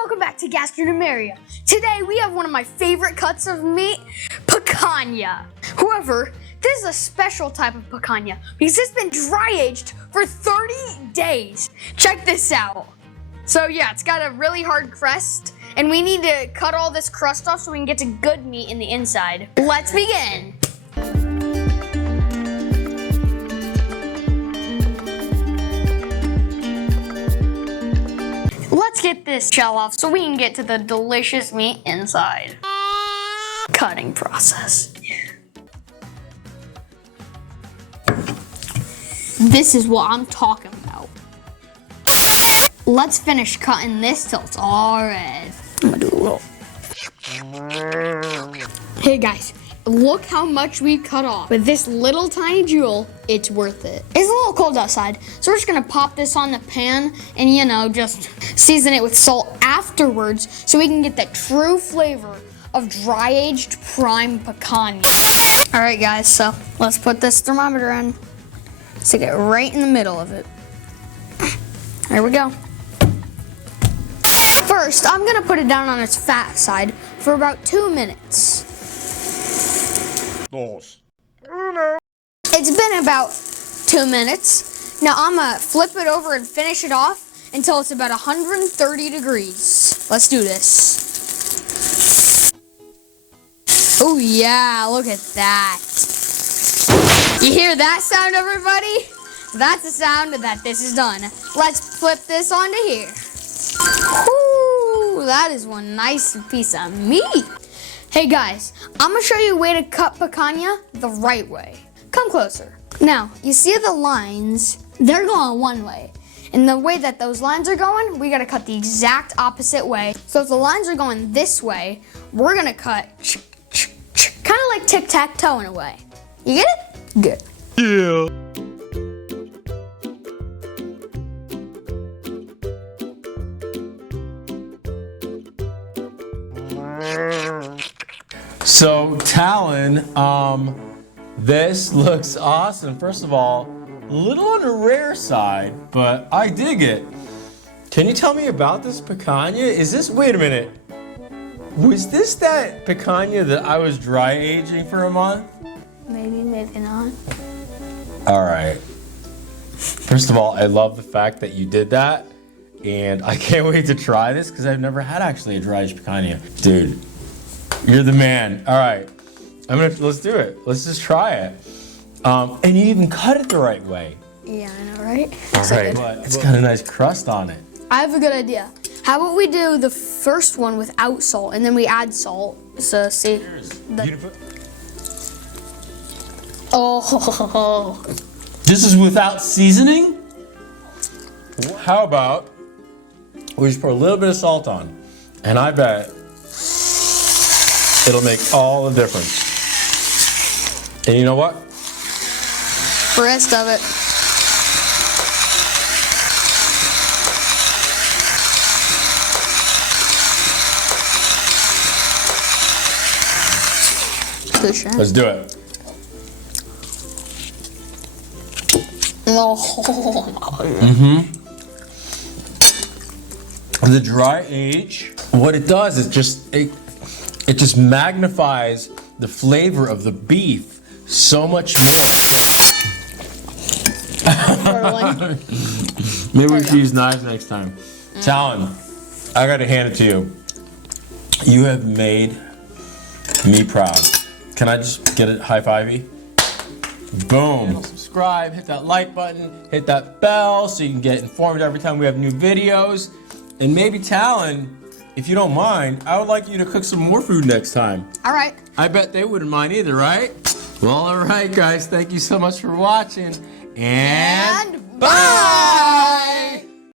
welcome back to Gastronomeria. Today we have one of my favorite cuts of meat, picanha. However, this is a special type of picanha because it's been dry aged for 30 days. Check this out. So yeah, it's got a really hard crust and we need to cut all this crust off so we can get to good meat in the inside. Let's begin. Let's get this shell off so we can get to the delicious meat inside. Cutting process. This is what I'm talking about. Let's finish cutting this till it's all red. I'm gonna do a little. Hey guys, look how much we cut off. With this little tiny jewel, it's worth it. It's a little cold outside, so we're just gonna pop this on the pan and just season it with salt afterwards so we can get that true flavor of dry-aged prime picanha. All right guys, so let's put this thermometer in. Stick it right in the middle of it. There we go. First, I'm gonna put it down on its fat side for about 2 minutes. It's been about 2 minutes. Now I'm gonna flip it over and finish it off until it's about 130 degrees. Let's do this. Oh yeah, look at that. You hear that sound, everybody? That's the sound that this is done. Let's flip this onto here. Ooh, that is one nice piece of meat. Hey guys, I'm gonna show you a way to cut picanha the right way. Come closer. Now, you see the lines? They're going one way. And the way that those lines are going, we gotta cut the exact opposite way. So if the lines are going this way, we're gonna cut kind of like tic-tac-toe in a way. You get it? Good. Yeah. So, Talan, this looks awesome. First of all, a little on the rare side, but I dig it. Can you tell me about this picanha? Wait a minute. Was this that picanha that I was dry aging for a month? Maybe, maybe not. All right. First of all, I love the fact that you did that, and I can't wait to try this because I've never had actually a dry aged picanha. Dude, you're the man. All right, let's do it. Let's just try it. And you even cut it the right way. Yeah, I know, right? All right, but it's got a nice crust on it. I have a good idea. How about we do the first one without salt, and then we add salt. So see. Oh. This is without seasoning? How about we just put a little bit of salt on, and I bet it'll make all the difference. And you know what? The rest of it. Let's do it. The dry age, what it does is it just magnifies the flavor of the beef so much more. Maybe we should use knives next time. Talan, I gotta hand it to you. You have made me proud. Can I just get a high-fivey? Boom. Subscribe, hit that like button, hit that bell so you can get informed every time we have new videos. And maybe Talan, if you don't mind, I would like you to cook some more food next time. All right. I bet they wouldn't mind either, right? Well, all right, guys. Thank you so much for watching. And bye!